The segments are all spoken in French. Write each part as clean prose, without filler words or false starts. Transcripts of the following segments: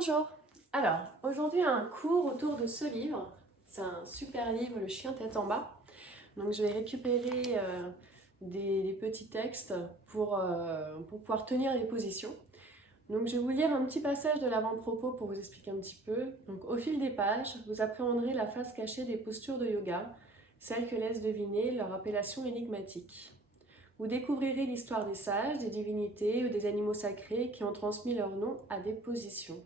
Bonjour. Alors, aujourd'hui un cours autour de ce livre. C'est un super livre, Le chien tête en bas. Donc je vais récupérer des petits textes pour pouvoir tenir les positions. Donc je vais vous lire un petit passage de l'avant-propos pour vous expliquer un petit peu. Donc au fil des pages, vous appréhenderez la face cachée des postures de yoga, celles que laisse deviner leur appellation énigmatique. Vous découvrirez l'histoire des sages, des divinités ou des animaux sacrés qui ont transmis leur nom à des positions.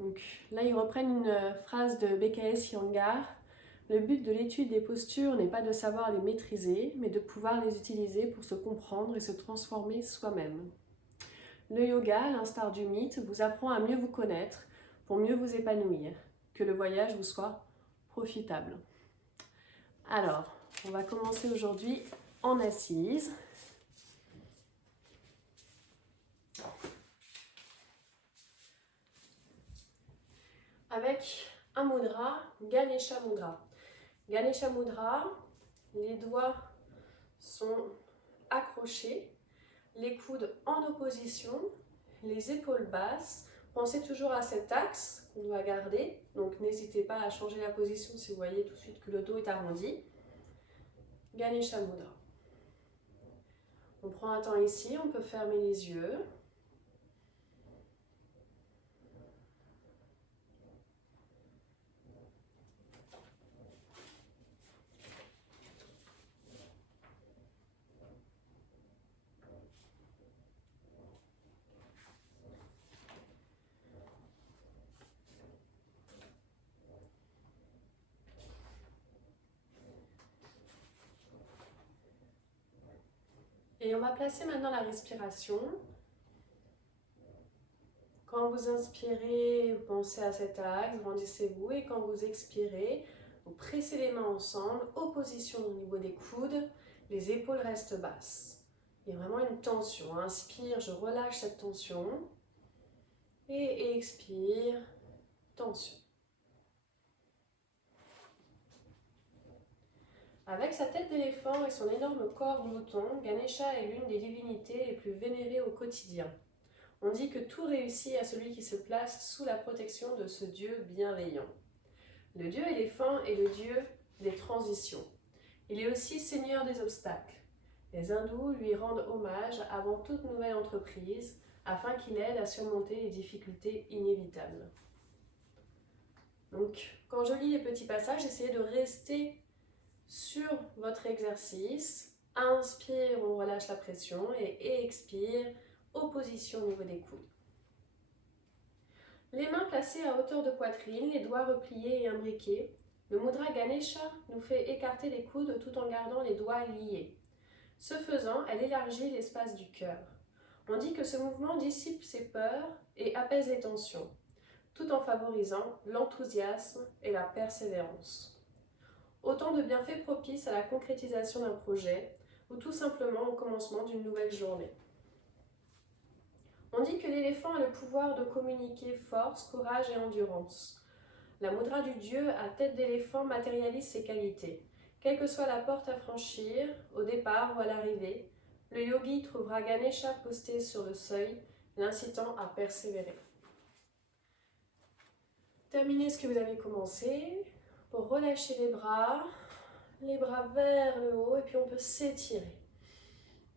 Donc là, ils reprennent une phrase de BKS Iyengar. Le but de l'étude des postures n'est pas de savoir les maîtriser, mais de pouvoir les utiliser pour se comprendre et se transformer soi-même. Le yoga, à l'instar du mythe, vous apprend à mieux vous connaître pour mieux vous épanouir, que le voyage vous soit profitable. Alors, on va commencer aujourd'hui en assise. Avec un mudra, Ganesha Mudra. Ganesha Mudra, les doigts sont accrochés, les coudes en opposition, les épaules basses. Pensez toujours à cet axe qu'on doit garder, donc n'hésitez pas à changer la position si vous voyez tout de suite que le dos est arrondi. Ganesha Mudra. On prend un temps ici, on peut fermer les yeux. Et on va placer maintenant la respiration. Quand vous inspirez, vous pensez à cet axe, grandissez-vous. Et quand vous expirez, vous pressez les mains ensemble, opposition au niveau des coudes, les épaules restent basses. Il y a vraiment une tension. Inspire, je relâche cette tension. Et expire, tension. Avec sa tête d'éléphant et son énorme corps glouton, Ganesha est l'une des divinités les plus vénérées au quotidien. On dit que tout réussit à celui qui se place sous la protection de ce Dieu bienveillant. Le dieu éléphant est le dieu des transitions. Il est aussi seigneur des obstacles. Les hindous lui rendent hommage avant toute nouvelle entreprise afin qu'il aide à surmonter les difficultés inévitables. Donc, quand je lis les petits passages, essayez de rester sur votre exercice. Inspire, on relâche la pression et expire, opposition au niveau des coudes. Les mains placées à hauteur de poitrine, les doigts repliés et imbriqués. Le mudra Ganesha nous fait écarter les coudes tout en gardant les doigts liés. Ce faisant, elle élargit l'espace du cœur. On dit que ce mouvement dissipe ses peurs et apaise les tensions, tout en favorisant l'enthousiasme et la persévérance. Autant de bienfaits propices à la concrétisation d'un projet ou tout simplement au commencement d'une nouvelle journée. On dit que l'éléphant a le pouvoir de communiquer force, courage et endurance. La mudra du dieu à tête d'éléphant matérialise ses qualités. Quelle que soit la porte à franchir, au départ ou à l'arrivée, le yogi trouvera Ganesha posté sur le seuil, l'incitant à persévérer. Terminez ce que vous avez commencé pour relâcher les bras vers le haut et puis on peut s'étirer.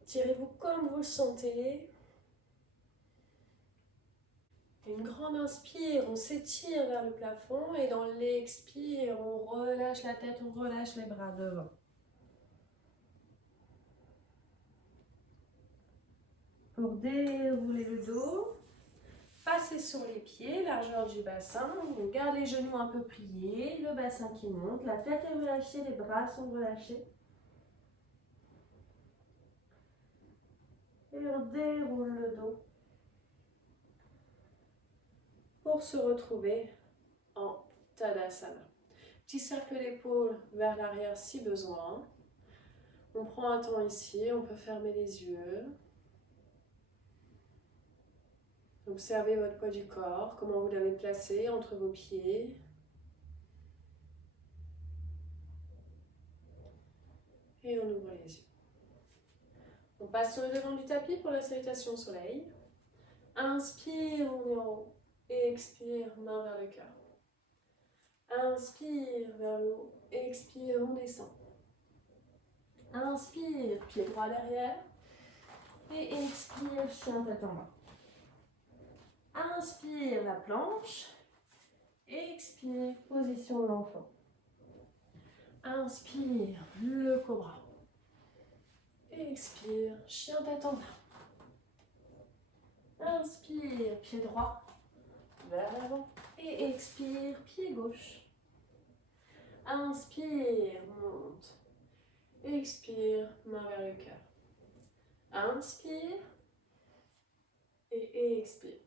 Tirez-vous comme vous le sentez. Une grande inspire, on s'étire vers le plafond et dans l'expire, on relâche la tête, on relâche les bras devant. Pour dérouler le dos, passez sur les pieds, largeur du bassin, on garde les genoux un peu pliés, le bassin qui monte, la tête est relâchée, les bras sont relâchés. Et on déroule le dos pour se retrouver en Tadasana. Petit cercle d'épaule vers l'arrière si besoin. On prend un temps ici, on peut fermer les yeux. Observez votre poids du corps, comment vous l'avez placé entre vos pieds. Et on ouvre les yeux. On passe sur le devant du tapis pour la salutation au soleil. Inspire, on est en haut. Expire, main vers le cœur. Inspire vers le haut. Expire, on descend. Inspire, pied droit derrière. Et expire, chien tête en bas. Inspire, la planche. Expire, position de l'enfant. Inspire, le cobra. Expire, chien tête en bas. Inspire, pied droit vers l'avant. Et expire, pied gauche. Inspire, monte. Expire, main vers le cœur. Inspire et expire.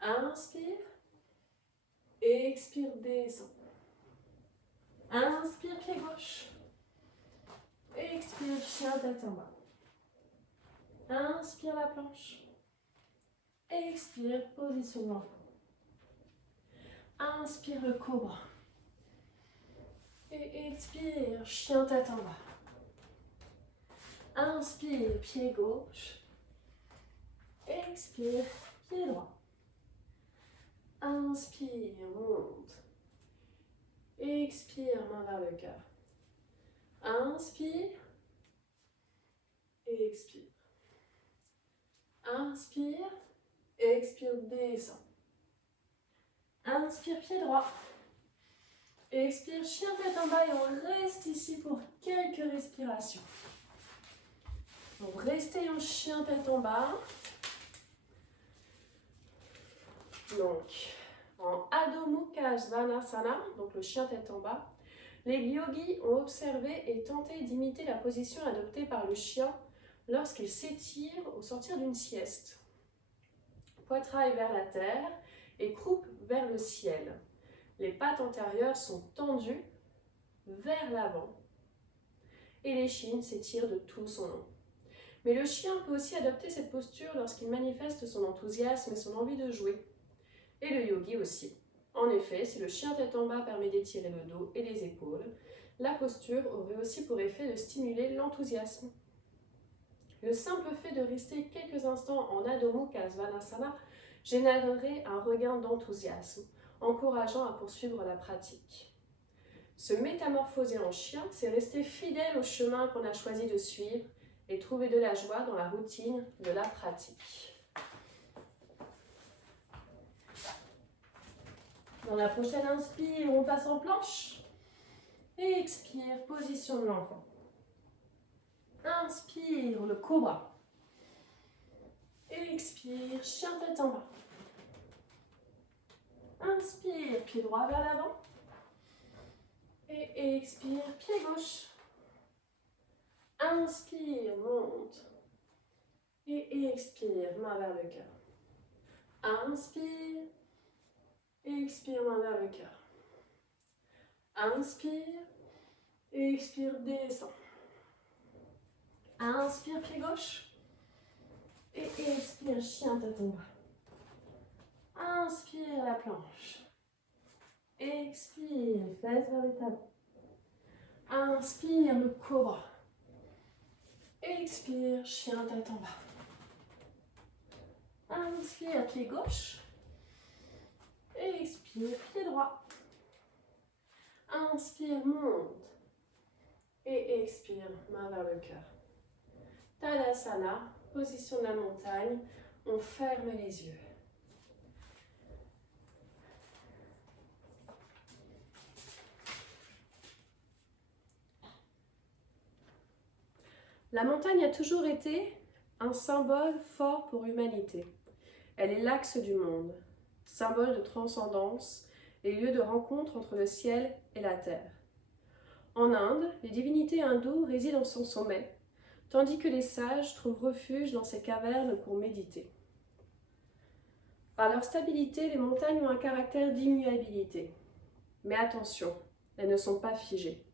Inspire, expire, descend. Inspire, pied gauche. Expire, chien tête en bas. Inspire la planche. Expire, position de l'enfant. Inspire le cobra. Et expire, chien tête en bas. Inspire, pied gauche. Expire, pied droit. Inspire, monte. Expire, main vers le cœur. Inspire. Expire. Inspire. Expire, descend. Inspire, pied droit. Expire, chien tête en bas et on reste ici pour quelques respirations. Donc restez en chien tête en bas. Donc en Adho Mukha Svanasana, donc le chien tête en bas, les yogis ont observé et tenté d'imiter la position adoptée par le chien lorsqu'il s'étire au sortir d'une sieste. Poitrail vers la terre et croupe vers le ciel. Les pattes antérieures sont tendues vers l'avant et l'échine s'étire de tout son long. Mais le chien peut aussi adopter cette posture lorsqu'il manifeste son enthousiasme et son envie de jouer. Et le yogi aussi. En effet, si le chien tête en bas permet d'étirer le dos et les épaules, la posture aurait aussi pour effet de stimuler l'enthousiasme. Le simple fait de rester quelques instants en Adho Mukha Svanasana générerait un regain d'enthousiasme, encourageant à poursuivre la pratique. Se métamorphoser en chien, c'est rester fidèle au chemin qu'on a choisi de suivre et trouver de la joie dans la routine de la pratique. Dans la prochaine inspire, on passe en planche. Et expire, position de l'enfant. Inspire, le cobra. Expire, chien tête en bas. Inspire, pied droit vers l'avant. Et expire, pied gauche. Inspire, monte. Et expire, main vers le cœur. Inspire. Expire, main vers le cœur. Inspire. Expire, descend. Inspire, pied gauche. Et expire, chien tête en bas. Inspire, la planche. Expire, fesses vers les talons. Inspire, le cobra. Expire, chien tête en bas. Inspire, pied gauche. Expire, pied droit. Inspire, monte. Et expire, main vers le cœur. Tadasana, position de la montagne. On ferme les yeux. La montagne a toujours été un symbole fort pour l'humanité. Elle est l'axe du monde, symbole de transcendance et lieu de rencontre entre le ciel et la terre. En Inde, les divinités hindoues résident en son sommet, tandis que les sages trouvent refuge dans ces cavernes pour méditer. Par leur stabilité, les montagnes ont un caractère d'immuabilité. Mais attention, elles ne sont pas figées.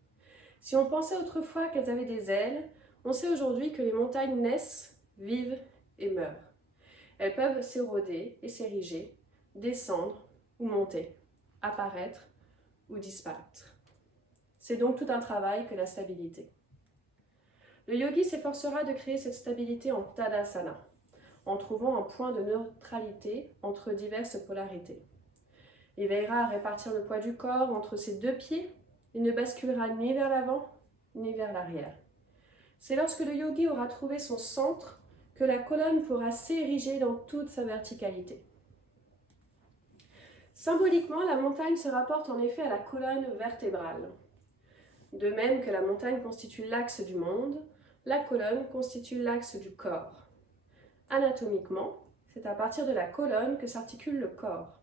Si on pensait autrefois qu'elles avaient des ailes, on sait aujourd'hui que les montagnes naissent, vivent et meurent. Elles peuvent s'éroder et s'ériger, descendre ou monter, apparaître ou disparaître. C'est donc tout un travail que la stabilité. Le yogi s'efforcera de créer cette stabilité en Tadasana, en trouvant un point de neutralité entre diverses polarités. Il veillera à répartir le poids du corps entre ses deux pieds. Il ne basculera ni vers l'avant ni vers l'arrière. C'est lorsque le yogi aura trouvé son centre que la colonne pourra s'ériger dans toute sa verticalité. Symboliquement, la montagne se rapporte en effet à la colonne vertébrale. De même que la montagne constitue l'axe du monde, la colonne constitue l'axe du corps. Anatomiquement, c'est à partir de la colonne que s'articule le corps.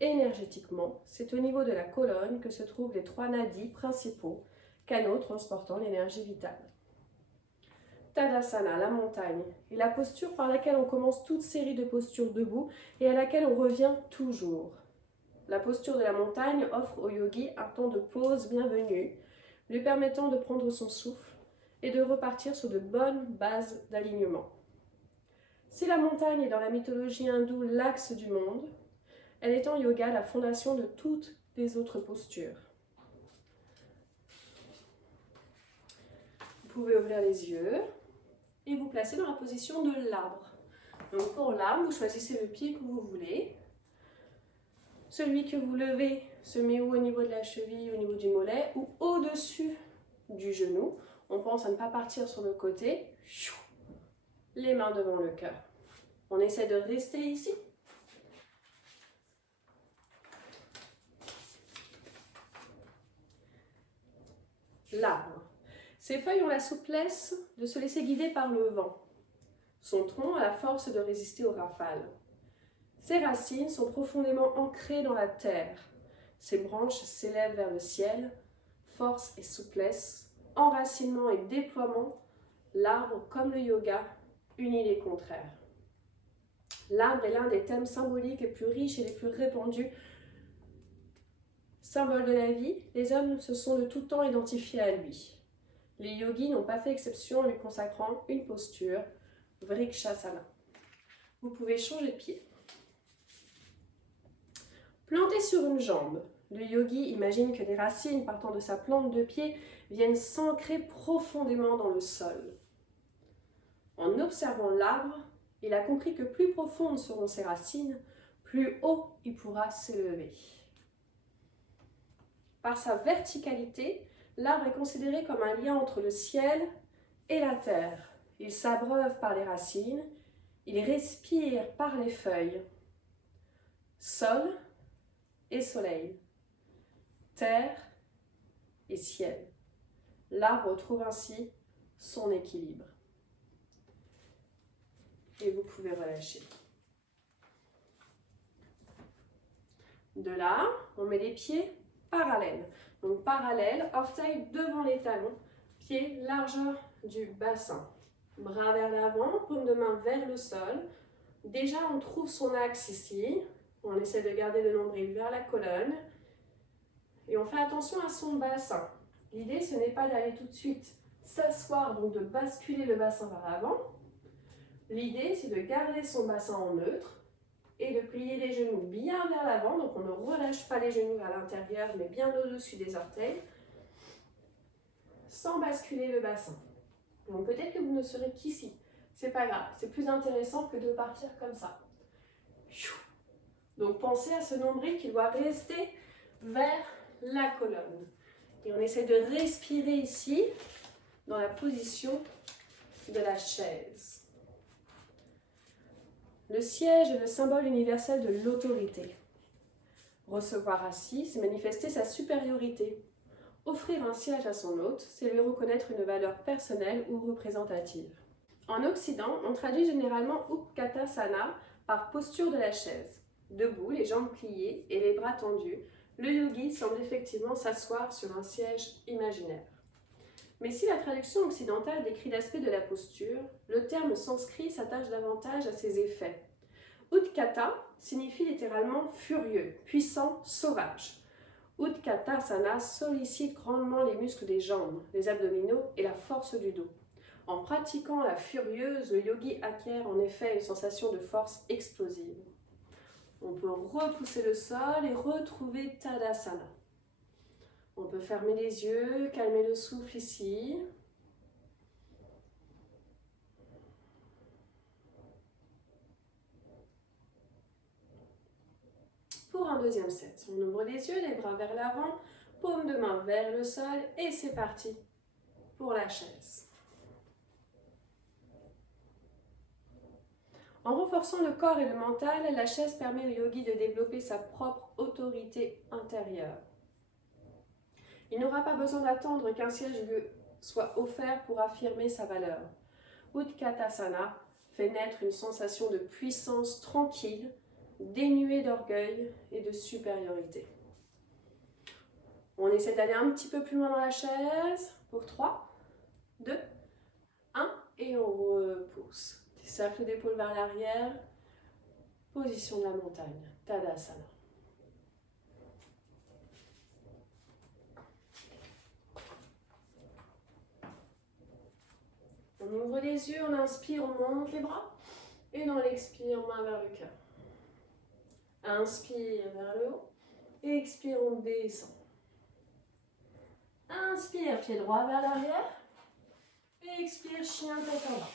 Énergétiquement, c'est au niveau de la colonne que se trouvent les 3 nadis principaux, canaux transportant l'énergie vitale. Tadasana, la montagne, est la posture par laquelle on commence toute série de postures debout et à laquelle on revient toujours. La posture de la montagne offre au yogi un temps de pause bienvenu, lui permettant de prendre son souffle et de repartir sur de bonnes bases d'alignement. Si la montagne est dans la mythologie hindoue l'axe du monde, elle est en yoga la fondation de toutes les autres postures. Vous pouvez ouvrir les yeux et vous placer dans la position de l'arbre. Donc pour l'arbre, vous choisissez le pied que vous voulez. Celui que vous levez se met ou au niveau de la cheville, au niveau du mollet ou au-dessus du genou. On pense à ne pas partir sur le côté. Les mains devant le cœur. On essaie de rester ici. L'arbre. Ses feuilles ont la souplesse de se laisser guider par le vent. Son tronc a la force de résister aux rafales. Ses racines sont profondément ancrées dans la terre. Ses branches s'élèvent vers le ciel. Force et souplesse, enracinement et déploiement, l'arbre, comme le yoga, unit les contraires. L'arbre est l'un des thèmes symboliques les plus riches et les plus répandus. Symbole de la vie, les hommes se sont de tout temps identifiés à lui. Les yogis n'ont pas fait exception en lui consacrant une posture, Vrikshasana. Vous pouvez changer de pied. Planté sur une jambe, le yogi imagine que des racines partant de sa plante de pied viennent s'ancrer profondément dans le sol. En observant l'arbre, il a compris que plus profondes seront ses racines, plus haut il pourra s'élever. Par sa verticalité, l'arbre est considéré comme un lien entre le ciel et la terre. Il s'abreuve par les racines, il respire par les feuilles. Sol et soleil, terre et ciel. L'arbre trouve ainsi son équilibre. Et vous pouvez relâcher. De là, on met les pieds parallèles. Donc parallèles, orteils devant les talons, pieds largeur du bassin. Bras vers l'avant, paume de main vers le sol. Déjà, on trouve son axe ici. On essaie de garder le nombril vers la colonne. Et on fait attention à son bassin. L'idée, ce n'est pas d'aller tout de suite s'asseoir, donc de basculer le bassin vers l'avant. L'idée, c'est de garder son bassin en neutre et de plier les genoux bien vers l'avant. Donc, on ne relâche pas les genoux à l'intérieur, mais bien au-dessus des orteils, sans basculer le bassin. Donc, peut-être que vous ne serez qu'ici. C'est pas grave. C'est plus intéressant que de partir comme ça. Donc, pensez à ce nombril qui doit rester vers la colonne. Et on essaie de respirer ici, dans la position de la chaise. Le siège est le symbole universel de l'autorité. Recevoir assis, c'est manifester sa supériorité. Offrir un siège à son hôte, c'est lui reconnaître une valeur personnelle ou représentative. En Occident, on traduit généralement Utkatasana par posture de la chaise. Debout, les jambes pliées et les bras tendus, le yogi semble effectivement s'asseoir sur un siège imaginaire. Mais si la traduction occidentale décrit l'aspect de la posture, le terme sanskrit s'attache davantage à ses effets. Utkata signifie littéralement furieux, puissant, sauvage. Utkatasana sollicite grandement les muscles des jambes, les abdominaux et la force du dos. En pratiquant la furieuse, le yogi acquiert en effet une sensation de force explosive. On peut repousser le sol et retrouver Tadasana. On peut fermer les yeux, calmer le souffle ici. pour un deuxième set. On ouvre les yeux, les bras vers l'avant, paume de main vers le sol et c'est parti pour la chaise. En renforçant le corps et le mental, la chaise permet au yogi de développer sa propre autorité intérieure. Il n'aura pas besoin d'attendre qu'un siège lui soit offert pour affirmer sa valeur. Utkatasana fait naître une sensation de puissance tranquille, dénuée d'orgueil et de supériorité. On essaie d'aller un petit peu plus loin dans la chaise pour 3, 2, 1 et on repousse. Des cercles d'épaule vers l'arrière, position de la montagne, Tadasana. On ouvre les yeux, on inspire, on monte les bras et dans l'expire, main vers le cœur. Inspire vers le haut et expire, on descend. Inspire, pied droit vers l'arrière et expire, chien tête en bas.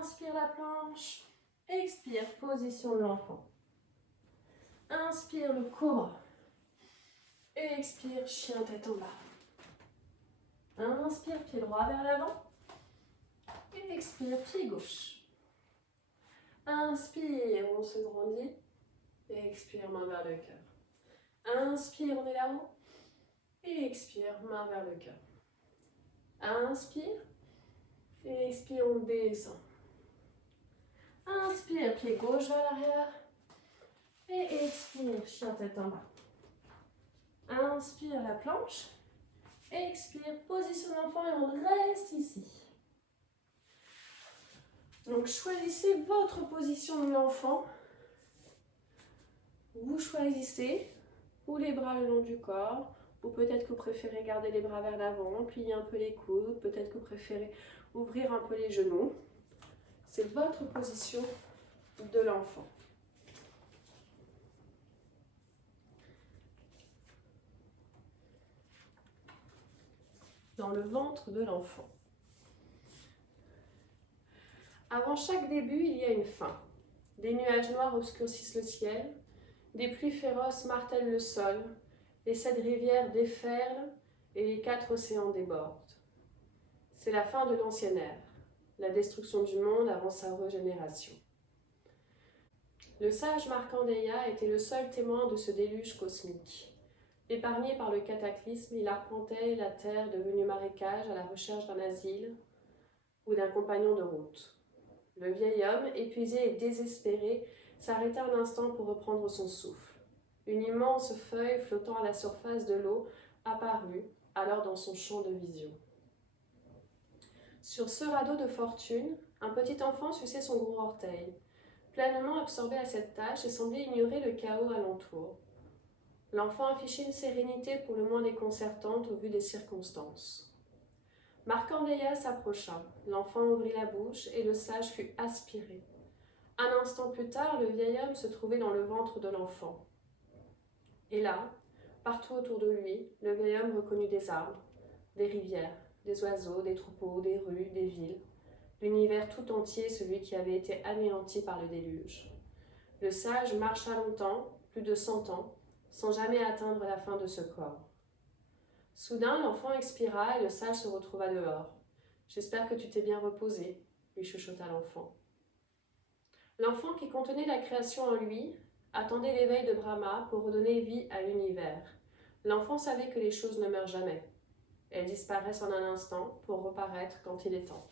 Inspire la planche, expire, position de l'enfant. Inspire le cobra et expire, chien tête en bas. Inspire, pied droit vers l'avant et expire, pied gauche. Inspire, on se grandit et expire, main vers le cœur. Inspire, on est là-haut et expire, main vers le cœur. Inspire et expire, on descend. Inspire, pied gauche vers l'arrière et expire, chien tête en bas. Inspire la planche, expire, position d'enfant et on reste ici. Donc choisissez votre position de l'enfant. Vous choisissez ou les bras le long du corps, ou peut-être que vous préférez garder les bras vers l'avant, plier un peu les coudes, peut-être que vous préférez ouvrir un peu les genoux. C'est votre position de l'enfant. Dans le ventre de l'enfant. Avant chaque début, il y a une fin. Des nuages noirs obscurcissent le ciel, des pluies féroces martèlent le sol, les 7 rivières déferlent et les 4 océans débordent. C'est la fin de l'ancienne ère, la destruction du monde avant sa régénération. Le sage Markandeya était le seul témoin de ce déluge cosmique. Épargné par le cataclysme, il arpentait la terre devenue marécage à la recherche d'un asile ou d'un compagnon de route. Le vieil homme, épuisé et désespéré, s'arrêta un instant pour reprendre son souffle. Une immense feuille flottant à la surface de l'eau apparut alors dans son champ de vision. Sur ce radeau de fortune, un petit enfant suçait son gros orteil, pleinement absorbé à cette tâche et semblait ignorer le chaos alentour. L'enfant affichait une sérénité pour le moins déconcertante au vu des circonstances. Markandeya s'approcha, l'enfant ouvrit la bouche et le sage fut aspiré. Un instant plus tard, le vieil homme se trouvait dans le ventre de l'enfant. Et là, partout autour de lui, le vieil homme reconnut des arbres, des rivières, des oiseaux, des troupeaux, des rues, des villes, l'univers tout entier, celui qui avait été anéanti par le déluge. Le sage marcha longtemps, plus de 100 ans, sans jamais atteindre la fin de ce corps. Soudain, l'enfant expira et le sage se retrouva dehors. « J'espère que tu t'es bien reposé », lui chuchota l'enfant. L'enfant qui contenait la création en lui attendait l'éveil de Brahma pour redonner vie à l'univers. L'enfant savait que les choses ne meurent jamais. Elles disparaissent en un instant pour reparaître quand il est temps.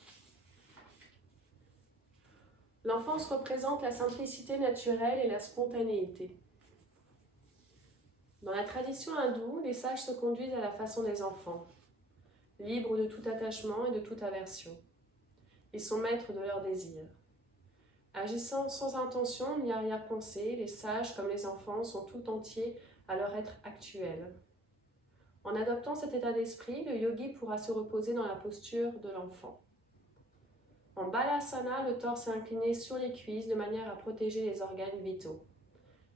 L'enfance représente la simplicité naturelle et la spontanéité. Dans la tradition hindoue, les sages se conduisent à la façon des enfants, libres de tout attachement et de toute aversion. Ils sont maîtres de leurs désirs. Agissant sans intention ni arrière-pensée, les sages, comme les enfants, sont tout entiers à leur être actuel. En adoptant cet état d'esprit, le yogi pourra se reposer dans la posture de l'enfant. En balasana, le torse est incliné sur les cuisses de manière à protéger les organes vitaux.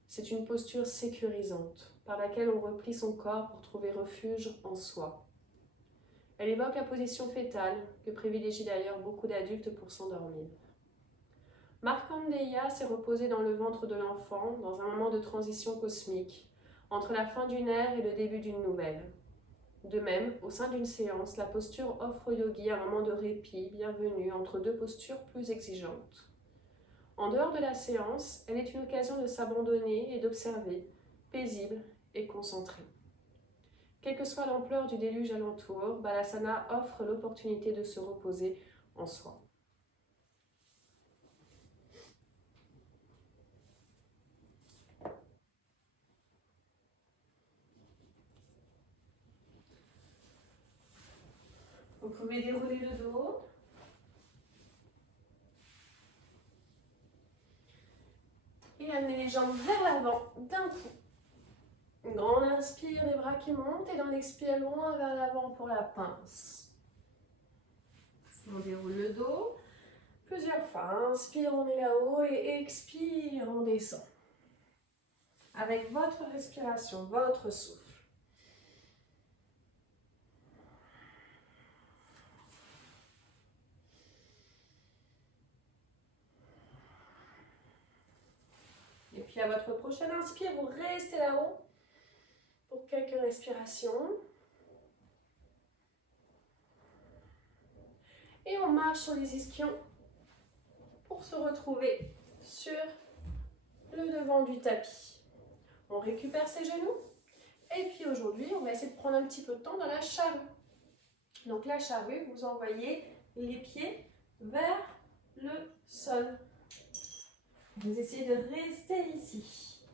C'est une posture sécurisante, par laquelle on replie son corps pour trouver refuge en soi. Elle évoque la position fétale, que privilégient d'ailleurs beaucoup d'adultes pour s'endormir. Markandeya s'est reposé dans le ventre de l'enfant dans un moment de transition cosmique, entre la fin d'une ère et le début d'une nouvelle. De même, au sein d'une séance, la posture offre au yogi un moment de répit bienvenu entre deux postures plus exigeantes. En dehors de la séance, elle est une occasion de s'abandonner et d'observer, paisible et concentré. Quelle que soit l'ampleur du déluge alentour, Balasana offre l'opportunité de se reposer en soi. Vous pouvez dérouler le dos. Et amener les jambes vers l'avant d'un coup. Grande inspire, les bras qui montent. Et dans l'expire, loin vers l'avant pour la pince. On déroule le dos. Plusieurs fois. Inspire, on est là-haut. Et expire, on descend. Avec votre respiration, votre souffle. Et puis à votre prochaine inspire, vous restez là-haut pour quelques respirations. Et on marche sur les ischions pour se retrouver sur le devant du tapis. On récupère ses genoux. Et puis aujourd'hui, on va essayer de prendre un petit peu de temps dans la charrue. Donc la charrue, vous envoyez les pieds vers le sol. Vous essayez de rester ici.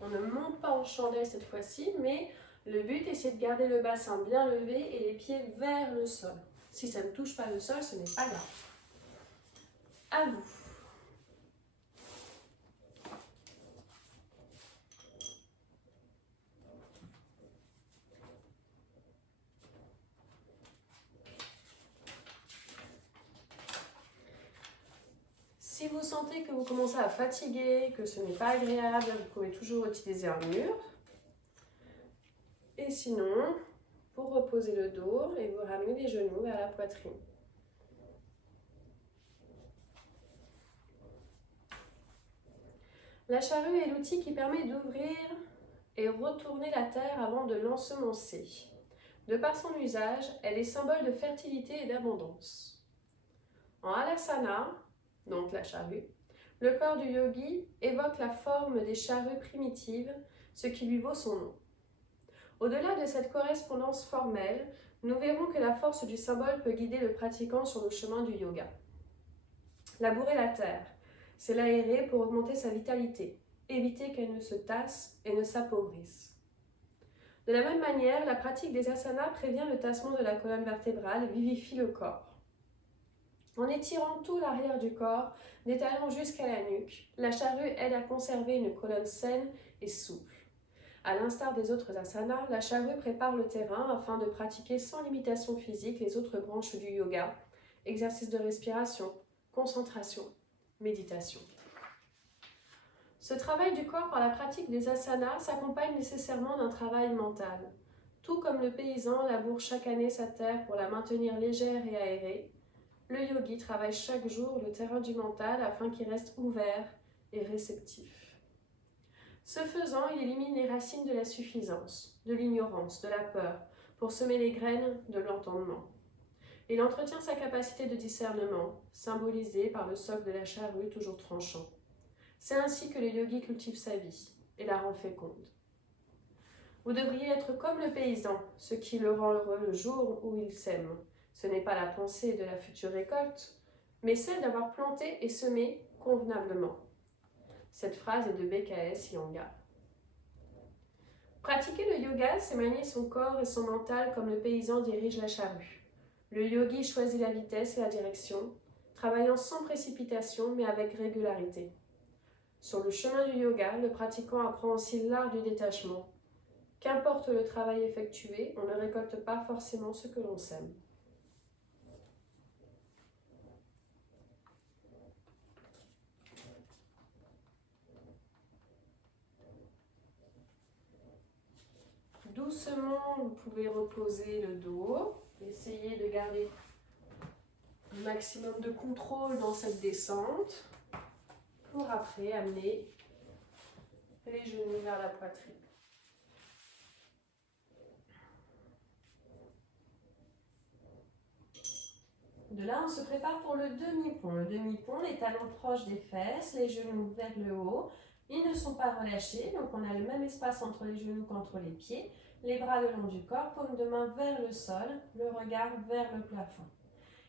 On ne monte pas en chandelle cette fois-ci, mais le but est d'essayer de garder le bassin bien levé et les pieds vers le sol. Si ça ne touche pas le sol, ce n'est pas grave. À vous. Si vous sentez que vous commencez à fatiguer, que ce n'est pas agréable, vous pouvez toujours utiliser un mur. Et sinon, vous reposez le dos et vous ramenez les genoux vers la poitrine. La charrue est l'outil qui permet d'ouvrir et retourner la terre avant de l'ensemencer. De par son usage, elle est symbole de fertilité et d'abondance. En Halasana, donc la charrue, le corps du yogi évoque la forme des charrues primitives, ce qui lui vaut son nom. Au-delà de cette correspondance formelle, nous verrons que la force du symbole peut guider le pratiquant sur le chemin du yoga. Labourer la terre, c'est l'aérer pour augmenter sa vitalité, éviter qu'elle ne se tasse et ne s'appauvrisse. De la même manière, la pratique des asanas prévient le tassement de la colonne vertébrale, vivifie le corps. En étirant tout l'arrière du corps, détaillant jusqu'à la nuque, la charrue aide à conserver une colonne saine et souple. À l'instar des autres asanas, la charrue prépare le terrain afin de pratiquer sans limitation physique les autres branches du yoga, exercices de respiration, concentration, méditation. Ce travail du corps par la pratique des asanas s'accompagne nécessairement d'un travail mental. Tout comme le paysan laboure chaque année sa terre pour la maintenir légère et aérée, le yogi travaille chaque jour le terrain du mental afin qu'il reste ouvert et réceptif. Ce faisant, il élimine les racines de la suffisance, de l'ignorance, de la peur, pour semer les graines de l'entendement. Il entretient sa capacité de discernement, symbolisée par le socle de la charrue toujours tranchant. C'est ainsi que le yogi cultive sa vie et la rend féconde. Vous devriez être comme le paysan, ce qui le rend heureux le jour où il sème. Ce n'est pas la pensée de la future récolte, mais celle d'avoir planté et semé convenablement. Cette phrase est de BKS Iyengar. Pratiquer le yoga, c'est manier son corps et son mental comme le paysan dirige la charrue. Le yogi choisit la vitesse et la direction, travaillant sans précipitation mais avec régularité. Sur le chemin du yoga, le pratiquant apprend aussi l'art du détachement. Qu'importe le travail effectué, on ne récolte pas forcément ce que l'on sème. Doucement, vous pouvez reposer le dos. Essayez de garder un maximum de contrôle dans cette descente pour après amener les genoux vers la poitrine. De là, on se prépare pour le demi-pont. Le demi-pont, les talons proches des fesses, les genoux vers le haut. Ils ne sont pas relâchés, donc on a le même espace entre les genoux qu'entre les pieds. Les bras le long du corps, paume de main vers le sol, le regard vers le plafond.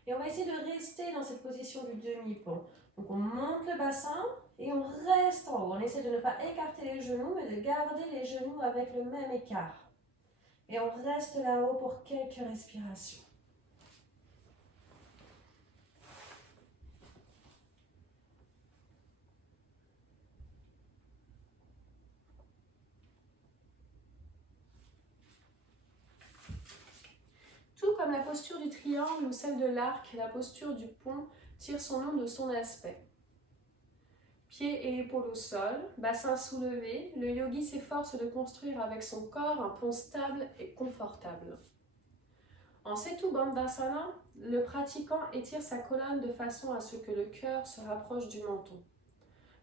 Et on va essayer de rester dans cette position du demi-pont. Donc on monte le bassin et on reste en haut. On essaie de ne pas écarter les genoux, mais de garder les genoux avec le même écart. Et on reste là-haut pour quelques respirations. Tout comme la posture du triangle ou celle de l'arc, la posture du pont tire son nom de son aspect. Pieds et épaules au sol, bassin soulevé, le yogi s'efforce de construire avec son corps un pont stable et confortable. En Setu Bandhasana, le pratiquant étire sa colonne de façon à ce que le cœur se rapproche du menton.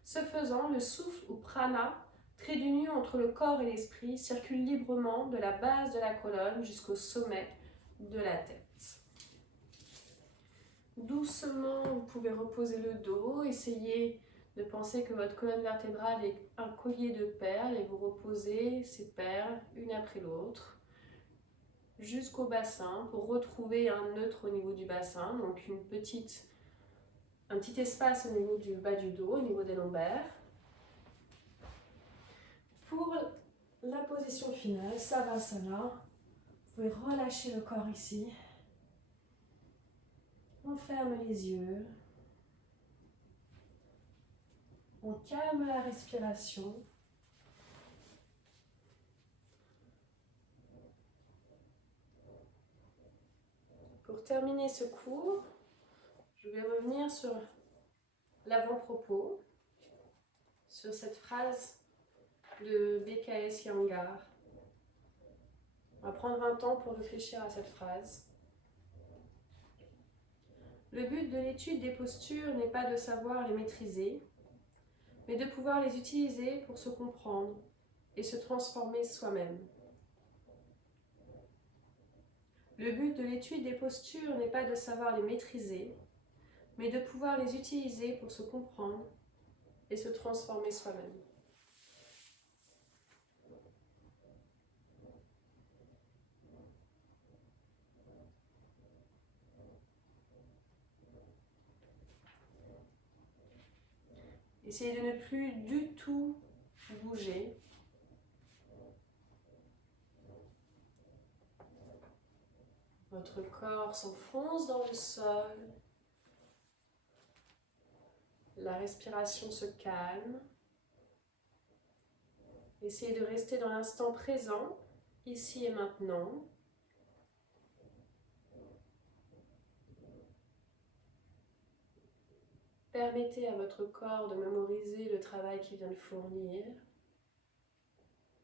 Ce faisant, le souffle ou prana, trait d'union entre le corps et l'esprit, circule librement de la base de la colonne jusqu'au sommet de la tête. Doucement, vous pouvez reposer le dos, essayez de penser que votre colonne vertébrale est un collier de perles et vous reposez ces perles une après l'autre jusqu'au bassin pour retrouver un neutre au niveau du bassin, donc un petit espace au niveau du bas du dos, au niveau des lombaires. Pour la position finale, Savasana, vous pouvez relâcher le corps ici. On ferme les yeux. On calme la respiration. Pour terminer ce cours, je vais revenir sur l'avant-propos, sur cette phrase de BKS Iyengar. On va prendre un temps pour réfléchir à cette phrase. Le but de l'étude des postures n'est pas de savoir les maîtriser, mais de pouvoir les utiliser pour se comprendre et se transformer soi-même. Le but de l'étude des postures n'est pas de savoir les maîtriser, mais de pouvoir les utiliser pour se comprendre et se transformer soi-même. Essayez de ne plus du tout bouger. Votre corps s'enfonce dans le sol. La respiration se calme. Essayez de rester dans l'instant présent, ici et maintenant. Permettez à votre corps de mémoriser le travail qu'il vient de fournir.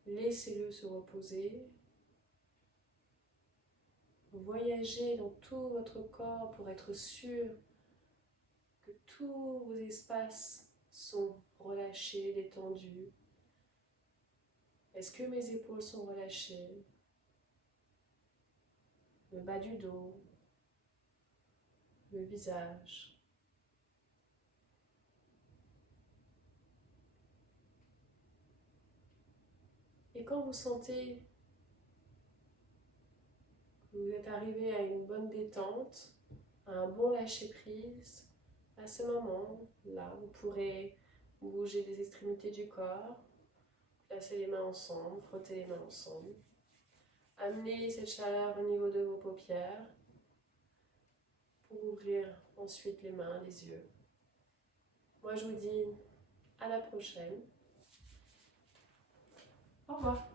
Laissez-le se reposer. Voyagez dans tout votre corps pour être sûr que tous vos espaces sont relâchés, détendus. Est-ce que mes épaules sont relâchées? Le bas du dos, le visage. Et quand vous sentez que vous êtes arrivé à une bonne détente, à un bon lâcher-prise, à ce moment-là, vous pourrez bouger des extrémités du corps, placer les mains ensemble, frotter les mains ensemble. Amenez cette chaleur au niveau de vos paupières pour ouvrir ensuite les mains, les yeux. Moi, je vous dis à la prochaine. Au revoir.